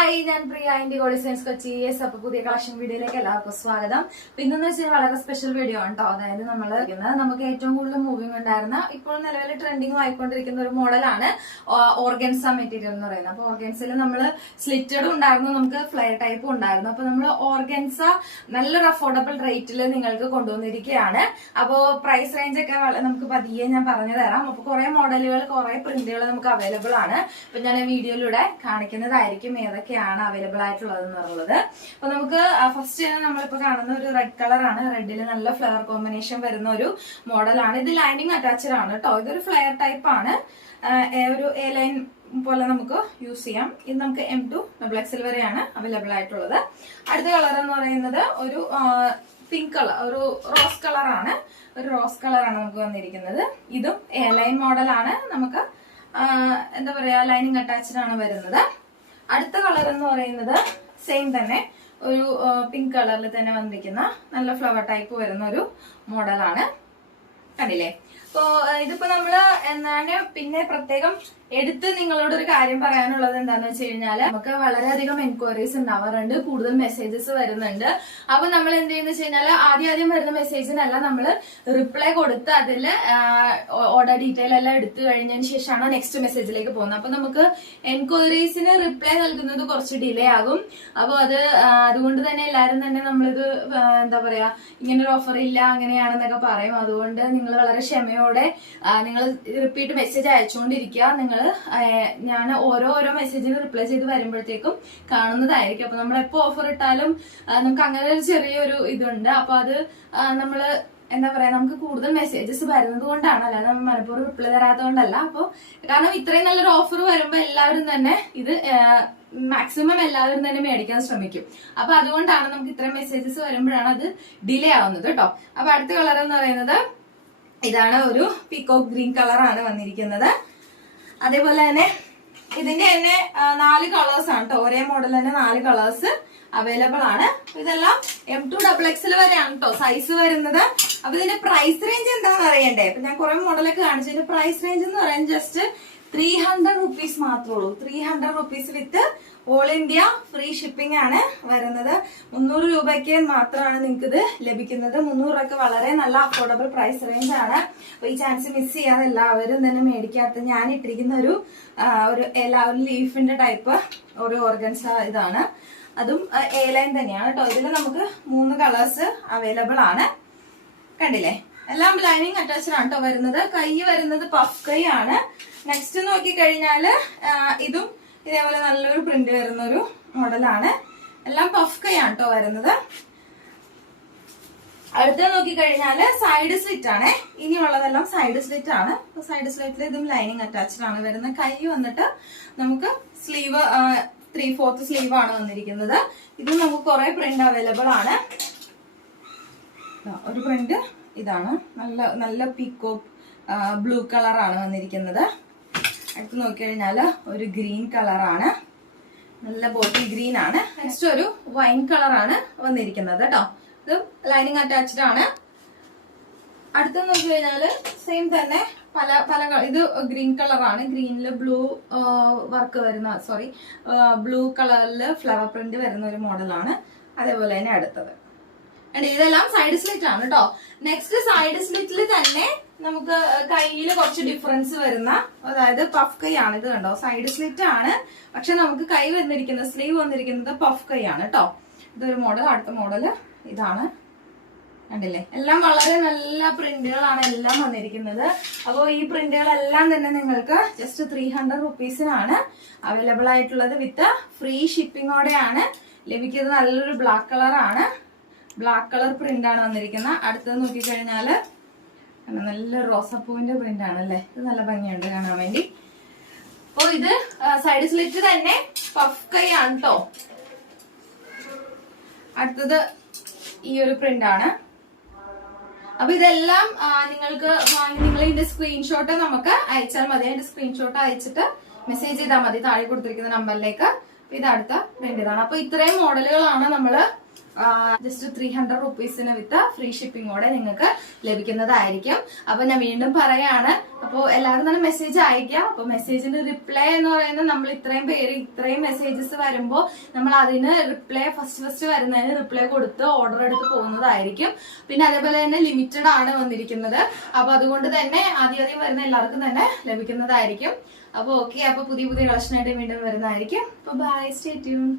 Hi, ഞാൻ പ്രിയ India designs Kochi. അപ്പൊ പുതിയ കളക്ഷൻ വീഡിയോയിലേക്ക് എല്ലാവർക്കും സ്വാഗതം. ഇന്നെന്ന് വെച്ചാൽ വളരെ സ്പെഷ്യൽ വീഡിയോ ആണ് കേട്ടോ. അതായത് നമുക്ക് ഏറ്റവും കൂടുതൽ മൂവിംഗ് ഉണ്ടായിരുന്ന ഇപ്പോൾ നിലവിൽ ട്രെൻഡിങ് ആയിക്കൊണ്ടിരിക്കുന്ന ഒരു മോഡലാണ് ഓർഗൻസ മെറ്റീരിയൽ എന്ന് പറയുന്നത്. അപ്പൊ ഓർഗൻസിൽ നമ്മൾ സ്ലിറ്റഡും ഉണ്ടായിരുന്നു, നമുക്ക് ഫ്ലെയർ ടൈപ്പും ഉണ്ടായിരുന്നു. അപ്പൊ നമ്മൾ ഓർഗൻസ നല്ലൊരു അഫോർഡബിൾ റേറ്റിൽ നിങ്ങൾക്ക് കൊണ്ടുവന്നിരിക്കുകയാണ്. അപ്പോ പ്രൈസ് റേഞ്ച് ഒക്കെ നമുക്ക് പതിയെ ഞാൻ പറഞ്ഞു തരാം. അപ്പൊ കുറെ മോഡലുകൾ, കുറെ പ്രിന്റുകൾ നമുക്ക് അവൈലബിൾ ആണ്. അപ്പൊ ഞാൻ വീഡിയോയിലൂടെ കാണിക്കുന്നതായിരിക്കും ഏതൊക്കെയാണ് അവൈലബിൾ ആയിട്ടുള്ളത് എന്നുള്ളത്. അപ്പൊ നമുക്ക് ഫസ്റ്റ് നമ്മളിപ്പോ കാണുന്ന ഒരു റെഡ് കളറാണ്. റെഡിൽ നല്ല ഫ്ലവർ കോമ്പിനേഷൻ വരുന്ന ഒരു മോഡലാണ്. ഇത് ലൈനിങ് അറ്റാച്ച്ഡ് ആണ് കേട്ടോ. ഇതൊരു ഫ്ലെയർ ടൈപ്പ് ആണ്. ഒരു എ ലൈൻ പോലെ നമുക്ക് യൂസ് ചെയ്യാം. ഇത് നമുക്ക് M2 XL വരെയാണ് അവൈലബിൾ ആയിട്ടുള്ളത്. അടുത്ത കളർ എന്ന് പറയുന്നത് ഒരു പിങ്ക് കളർ, ഒരു റോസ് കളറാണ്. ഒരു റോസ് കളറാണ് നമുക്ക് വന്നിരിക്കുന്നത്. ഇതും എ ലൈൻ മോഡലാണ്. നമുക്ക് എന്താ പറയാ, ലൈനിങ് അറ്റാച്ച്ഡ് ആണ് വരുന്നത്. അടുത്ത കളർ എന്ന് പറയുന്നത് സെയിം തന്നെ ഒരു പിങ്ക് കളറിൽ തന്നെ വന്നിരിക്കുന്ന നല്ല ഫ്ലവർ ടൈപ്പ് വരുന്ന ഒരു മോഡലാണ്. കണ്ടില്ലേ? അപ്പോ ഇതിപ്പോ നമ്മള് എന്താണ് പിന്നെ പ്രത്യേകം എടുത്ത് നിങ്ങളോട് ഒരു കാര്യം പറയാനുള്ളത് എന്താന്ന് വെച്ച് കഴിഞ്ഞാല്, നമുക്ക് വളരെയധികം എൻക്വയറീസ് ഉണ്ടാവാറുണ്ട്, കൂടുതൽ മെസ്സേജസ് വരുന്നുണ്ട്. അപ്പൊ നമ്മൾ എന്ത് ചെയ്യുന്ന വെച്ച് കഴിഞ്ഞാല് ആദ്യം വരുന്ന മെസ്സേജിനല്ല നമ്മൾ റിപ്ലൈ കൊടുത്ത് അതില് ഓർഡർ ഡീറ്റെയിൽ എല്ലാം എടുത്തു കഴിഞ്ഞതിന് ശേഷമാണ് നെക്സ്റ്റ് മെസ്സേജിലേക്ക് പോകുന്നത്. അപ്പൊ നമുക്ക് എൻക്വയറീസിന് റിപ്ലൈ നൽകുന്നത് കുറച്ച് ഡിലേ ആകും. അപ്പൊ അതുകൊണ്ട് തന്നെ എല്ലാരും തന്നെ നമ്മളിത് എന്താ പറയാ, ഇങ്ങനൊരു ഓഫർ ഇല്ല അങ്ങനെയാണെന്നൊക്കെ പറയും. അതുകൊണ്ട് നിങ്ങൾ വളരെ ക്ഷമയോടെ നിങ്ങൾ റിപ്പീറ്റ് മെസ്സേജ് അയച്ചുകൊണ്ടിരിക്കുക. ഞാൻ ഓരോ മെസ്സേജിന് റിപ്ലൈ ചെയ്ത് വരുമ്പോഴത്തേക്കും കാണുന്നതായിരിക്കും. അപ്പൊ നമ്മൾ എപ്പോ ഓഫർ ഇട്ടാലും നമുക്ക് അങ്ങനെ ഒരു ചെറിയൊരു ഇതുണ്ട്. അപ്പൊ അത് നമ്മള് എന്താ പറയാ, നമുക്ക് കൂടുതൽ മെസ്സേജസ് വരുന്നത് കൊണ്ടാണ്, അല്ലാതെ നമ്മൾ മനഃപൂർവ്വം റിപ്ലൈ തരാത്തതുകൊണ്ടല്ല. അപ്പൊ കാരണം ഇത്രയും നല്ലൊരു ഓഫർ വരുമ്പോ എല്ലാവരും തന്നെ ഇത് മാക്സിമം എല്ലാവരും തന്നെ മേടിക്കാൻ ശ്രമിക്കും. അപ്പൊ അതുകൊണ്ടാണ് നമുക്ക് ഇത്രയും മെസ്സേജസ് വരുമ്പോഴാണ് അത് ഡിലേ ആവുന്നത് കേട്ടോ. അപ്പൊ അടുത്ത കളർ എന്ന് പറയുന്നത് ഇതാണ്. ഒരു പീകോക്ക് ഗ്രീൻ കളറാണ് വന്നിരിക്കുന്നത്. അതേപോലെ തന്നെ ഇതിന്റെ തന്നെ 4 കളേഴ്സ് ആണ് കേട്ടോ. ഒരേ മോഡൽ തന്നെ 4 കളേഴ്സ് അവൈലബിൾ ആണ്. ഇതെല്ലാം M2 XXL വരെയാണ് കേട്ടോ സൈസ് വരുന്നത്. അപ്പൊ ഇതിന്റെ പ്രൈസ് റേഞ്ച് എന്താണെന്ന് അറിയണ്ടേ? അപ്പൊ ഞാൻ കുറെ മോഡലൊക്കെ കാണിച്ചു. ഇതിന്റെ പ്രൈസ് റേഞ്ച് എന്ന് പറയുന്നത് ജസ്റ്റ് 300 റുപ്പീസ് മാത്രമേ ഉള്ളൂ. 300 rupees with all India free shipping ആണ് വരുന്നത്. 300 രൂപയ്ക്ക് മാത്രമാണ് നിങ്ങൾക്ക് ഇത് ലഭിക്കുന്നത്. 300 രൂപയ്ക്ക് വളരെ നല്ല അഫോർഡബിൾ പ്രൈസ് റേഞ്ച് ആണ്. അപ്പൊ ഈ ചാൻസ് മിസ് ചെയ്യാതെ എല്ലാവരും തന്നെ മേടിക്കാത്ത, ഞാൻ ഇട്ടിരിക്കുന്ന ഒരു ലീഫിന്റെ ടൈപ്പ് ഒരു ഓർഗൻസ ഇതാണ്. അതും എ ലൈൻ തന്നെയാണ് കേട്ടോ. ഇതിൽ നമുക്ക് 3 കളേഴ്സ് അവൈലബിൾ ആണ്. കണ്ടില്ലേ? എല്ലാം ലൈനിങ് അറ്റാച്ച്ഡ് ആണ് കേട്ടോ വരുന്നത്. കൈ വരുന്നത് പഫ് കൈ ആണ്. നെക്സ്റ്റ് നോക്കിക്കഴിഞ്ഞാല് ഇതും ഇതേപോലെ നല്ലൊരു പ്രിന്റ് വരുന്ന ഒരു മോഡലാണ്. എല്ലാം പഫ് കൈ ആണ് കേട്ടോ വരുന്നത്. അടുത്ത നോക്കിക്കഴിഞ്ഞാല് സൈഡ് സ്ലിറ്റ് ആണ്. ഇനിയുള്ളതെല്ലാം സൈഡ് സ്ലിറ്റ് ആണ്. സൈഡ് സ്ലിറ്റിൽ ഇതും ലൈനിങ് അറ്റാച്ച്ഡ് ആണ് വരുന്നത്. കൈ വന്നിട്ട് നമുക്ക് സ്ലീവ് 3/4 സ്ലീവ് ആണ് വന്നിരിക്കുന്നത്. ഇത് നമുക്ക് കുറെ പ്രിന്റ് അവൈലബിൾ ആണ്. ഒരു പ്രിന്റ് ഇതാണ്, നല്ല പീകോക്ക് ബ്ലൂ കളറാണ് വന്നിരിക്കുന്നത്. അടുത്ത് നോക്കിക്കഴിഞ്ഞാല് ഒരു ഗ്രീൻ കളറാണ്, നല്ല ബോട്ടിൽ ഗ്രീൻ ആണ്. നെക്സ്റ്റ് ഒരു വൈൻ കളറാണ് വന്നിരിക്കുന്നത് കേട്ടോ. ഇത് ലൈനിങ് അറ്റാച്ച്ഡ് ആണ്. അടുത്ത് നോക്കിക്കഴിഞ്ഞാല് സെയിം തന്നെ പല ഇത് ഗ്രീൻ കളറാണ്. ഗ്രീനില് ബ്ലൂ വർക്ക് വരുന്ന, ബ്ലൂ കളറിൽ ഫ്ലവർ പ്രിന്റ് വരുന്ന ഒരു മോഡലാണ്. അതേപോലെ തന്നെ അടുത്തത്. ഇതെല്ലാം സൈഡ് സ്ലിറ്റ് ആണ് കേട്ടോ. നെക്സ്റ്റ് സൈഡ് സ്ലിറ്റിൽ തന്നെ നമുക്ക് കയ്യിൽ കുറച്ച് ഡിഫറൻസ് വരുന്ന, അതായത് പഫ് കൈ ആണ്. ഇത് കണ്ടോ, സൈഡ് സ്ലിറ്റ് ആണ്. പക്ഷെ നമുക്ക് കൈ വന്നിരിക്കുന്നത്, സ്ലീവ് വന്നിരിക്കുന്നത് പഫ് കൈ ആണ് കേട്ടോ. ഇതൊരു മോഡൽ. അടുത്ത മോഡല് ഇതാണ്. കണ്ടില്ലേ? എല്ലാം വളരെ നല്ല പ്രിന്റുകളാണ് എല്ലാം വന്നിരിക്കുന്നത്. അപ്പോൾ ഈ പ്രിന്റുകളെല്ലാം തന്നെ നിങ്ങൾക്ക് ജസ്റ്റ് 300 റുപ്പീസിനാണ് അവൈലബിൾ ആയിട്ടുള്ളത്. വിത്ത് ഫ്രീ ഷിപ്പിങ്ങോടെയാണ് ലഭിക്കുന്നത്. നല്ലൊരു ബ്ലാക്ക് കളറാണ്. ബ്ലാക്ക് കളർ പ്രിന്റ് ആണ് വന്നിരിക്കുന്നത്. അടുത്തത് നോക്കിക്കഴിഞ്ഞാല് നല്ല റോസാപ്പൂവിന്റെ പ്രിന്റ് ആണ് അല്ലേ. ഇത് നല്ല ഭംഗിയുണ്ട് കാണാൻ വേണ്ടി. അപ്പൊ ഇത് സൈഡ് സ്ലിറ്റ് തന്നെ പഫ് കൈ ആണ് കേട്ടോ. അടുത്തത് ഈ ഒരു പ്രിന്റ് ആണ്. അപ്പൊ ഇതെല്ലാം നിങ്ങൾക്ക് നിങ്ങൾ ഇതിന്റെ സ്ക്രീൻഷോട്ട് നമുക്ക് അയച്ചാൽ മതി. അതിന്റെ സ്ക്രീൻഷോട്ട് അയച്ചിട്ട് മെസ്സേജ് ചെയ്താൽ മതി താഴെ കൊടുത്തിരിക്കുന്ന നമ്പറിലേക്ക്. ഇത് അടുത്ത പ്രിന്റ് ഇതാണ്. അപ്പൊ ഇത്രയും മോഡലുകളാണ് നമ്മള് ജസ്റ്റ് 300 റുപ്പീസിന് വിത്ത് ഫ്രീ ഷിപ്പിങ്ങോടെ നിങ്ങൾക്ക് ലഭിക്കുന്നതായിരിക്കും. അപ്പൊ ഞാൻ വീണ്ടും പറയാണ്, അപ്പോൾ എല്ലാവരും തന്നെ മെസ്സേജ് അയക്കുക. അപ്പൊ മെസ്സേജിന് റിപ്ലൈ എന്ന് പറയുന്നത് നമ്മൾ ഇത്രയും പേര് ഇത്രയും മെസ്സേജസ് വരുമ്പോൾ നമ്മൾ അതിന് റിപ്ലൈ ഫസ്റ്റ് വരുന്നതിന് റിപ്ലൈ കൊടുത്ത് ഓർഡർ എടുത്ത് പോകുന്നതായിരിക്കും. പിന്നെ അതേപോലെ തന്നെ ലിമിറ്റഡ് ആണ് വന്നിരിക്കുന്നത്. അപ്പൊ അതുകൊണ്ട് തന്നെ ആദ്യം വരുന്ന എല്ലാവർക്കും തന്നെ ലഭിക്കുന്നതായിരിക്കും. അപ്പൊ ഓക്കെ, അപ്പൊ പുതിയ കളക്ഷൻ ആയിട്ട് വീണ്ടും വരുന്നതായിരിക്കും. അപ്പൊ ബൈ, സ്റ്റേ ട്യൂൺ.